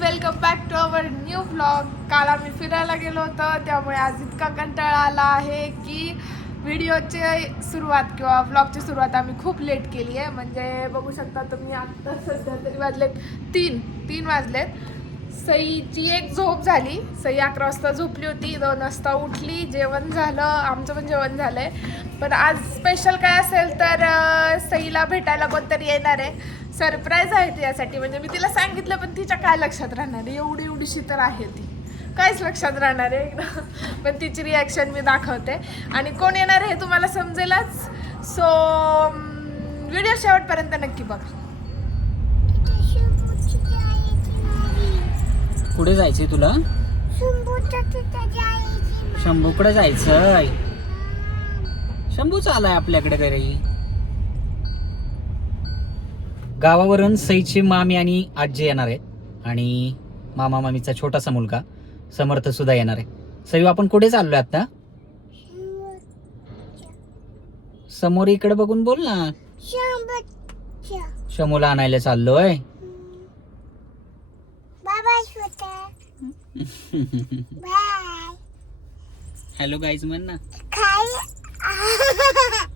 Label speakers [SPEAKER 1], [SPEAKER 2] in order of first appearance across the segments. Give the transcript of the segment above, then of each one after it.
[SPEAKER 1] Welcome back to our new blog काल आम्ही फिरायला गेलो होतो त्यामुळे आज इतका कंटाळा आला आहे की व्हिडिओची सुरुवात किंवा ब्लॉगची सुरुवात आम्ही खूप लेट केली आहे. म्हणजे बघू शकता तुम्ही आत्ता सध्या तरी वाजलेत तीन तीन वाजलेत. सईची एक झोप झाली. सई अकरा वाजता झोपली होती दोन वाजता उठली. जेवण झालं. आमचं पण जेवण झालं आहे पण आज स्पेशल काय असेल तर सईला भेटायला कोणतरी येणार आहे. सरप्राईज आहे तिच्यासाठी म्हणजे मी तिला सांगितलं पण तिच्या काय लक्षात राहणार आहे? एवढी एवढीशी तर आहे ती. काहीच लक्षात राहणार आहे. एकदा पण तिची रिॲक्शन मी दाखवते. आणि कोण येणार आहे हे तुम्हाला समजेलच. सो व्हिडिओ शेवटपर्यंत नक्की बघा.
[SPEAKER 2] कुठे जायचंय तुला? शंभूकडे जायचंय. शंभूच आलाय आपल्याकडे घरी. गावावरून सईची मामी आणि आजी येणार आहेत. आणि मामा मामीचा छोटासा मुलगा समर्थ सुद्धा येणार आहे. सई आपण कुठे चाललोय आता? समोर इकडे बघून बोल ना. शमूला आणायला चाललोय. हॅलो गाईज म्हण ना.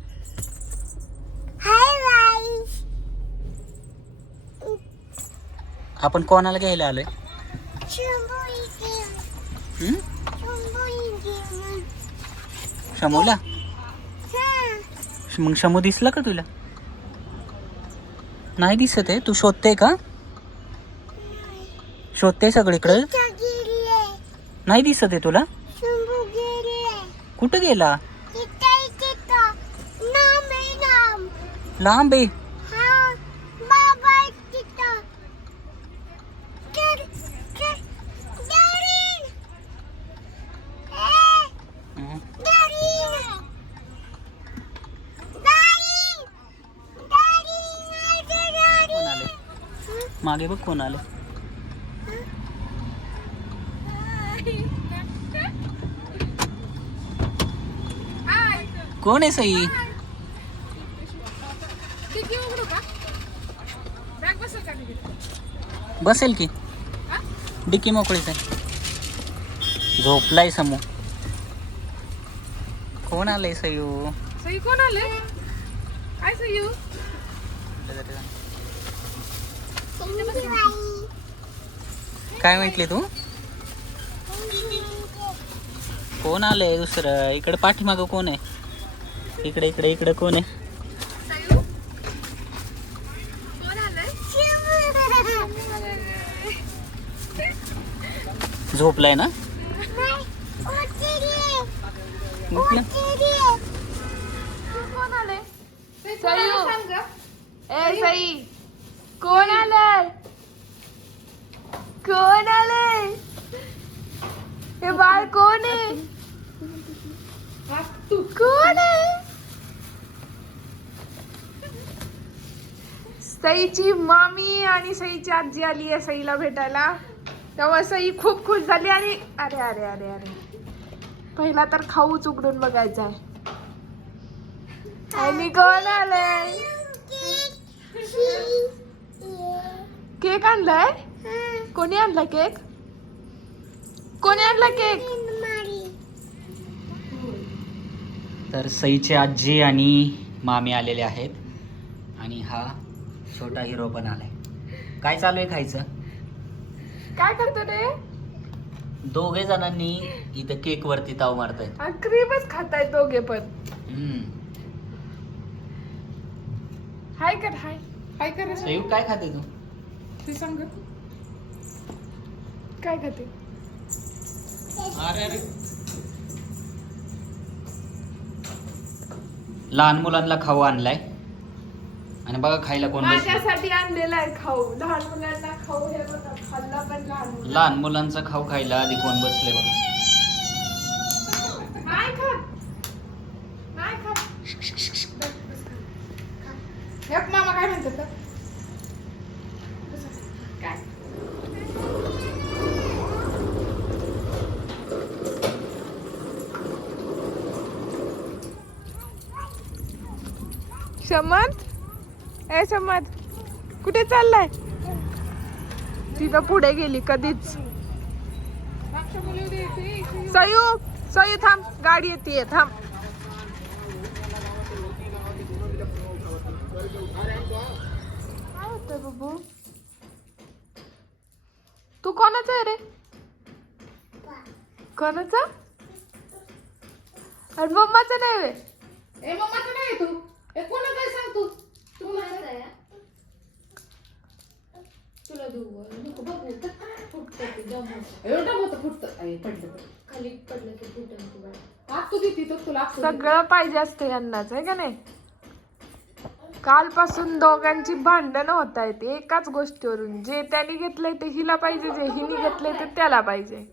[SPEAKER 2] आपण कोणाला घ्यायला आलोय? हं? शमूला मग शमू दिसला का तुला? नाही दिसत आहे. तू शोधते का? शोधते सगळीकडे. नाही दिसत आहे तुला? कुठं गेला? लांब आहे. मागे बघ कोण आलं. कोण आहे सई
[SPEAKER 1] किती उघडू का बॅग बसेल का तिथे?
[SPEAKER 2] बसेल की? डिक्की मोकळीच आहे. झोपलाय समू. कोण आलंय सयू?
[SPEAKER 1] सई कोण आले काय सई
[SPEAKER 2] काय म्हटली तू? कोण आलंय दुसरं? इकडे पाठीमागं कोण आहे? इकडे इकडे इकडे कोण आहे
[SPEAKER 1] सयू कोण आलंय
[SPEAKER 2] झोपलाय ना? उठला
[SPEAKER 1] कोण आले सयू ए सई कोण आलंय कोण आले हे बाळ कोण आहे कोण आहे सईची मामी आणि सईची आजी आली आहे सईला भेटायला. तेव्हा सई खूप खुश झाली आणि अरे अरे अरे अरे. पहिला तर खाऊच उघडून बघायचा आहे. आणि कोण आलंय. केक आणलाय? कोणी आणला केक? कोणी आणला केक?
[SPEAKER 2] तर सईचे आजी आणि मामी आलेले आहेत. आणि हा छोटा हिरो पण आलाय. काय चालू आहे खायचं?
[SPEAKER 1] काय करतो रे
[SPEAKER 2] दोघे जणांनी इथं केक वरती ताव मारतायत.
[SPEAKER 1] क्रीमच खाताय दोघे पण.
[SPEAKER 2] हम्म.
[SPEAKER 1] हाय कर हाय. हाय कर
[SPEAKER 2] सई काय खाते तू?
[SPEAKER 1] ते सांग काय खाते?
[SPEAKER 2] अरे अरे. लहान मुलांना खाऊ आणलाय. आणि बघा खायला कोण बसलं.
[SPEAKER 1] माझ्यासाठी आणलेला आहे खाऊ. लहान मुलांना खाऊ हे बघा खाल्ला पण लहान मुलं
[SPEAKER 2] लहान मुलांचा खाऊ खायला आधी कोण बसले बघा.
[SPEAKER 1] नाही खात. नाही खात. हे बघ मामा काय म्हणतात तर? काय? समत ए समज. कुठे चाललाय? तिथं पुढे गेली कधीच. सयू सयू थांब. गाडी येते थांब. काय होतंय बाबू तू कोणाचा आहे रे? कोणाचा? अरे मम्माचा नाही वे
[SPEAKER 3] ए मम्माचं नाही तू. ए सांग तू? नको बघू फुटतं ते जमून एवढं मोठं फुटतं. आई पडलं खाली पडलं की फुटन तुला आत तू देती तर तुला आत तू देती.
[SPEAKER 1] सगळं पाहिजे असतं यांनाच आहे का नाही? कालपासून दोघांची भांडणं होत आहेत एकाच गोष्टीवरून. जे त्याने घेतलंय ते हिला पाहिजे जे हिने घेतलंय ते त्याला पाहिजे.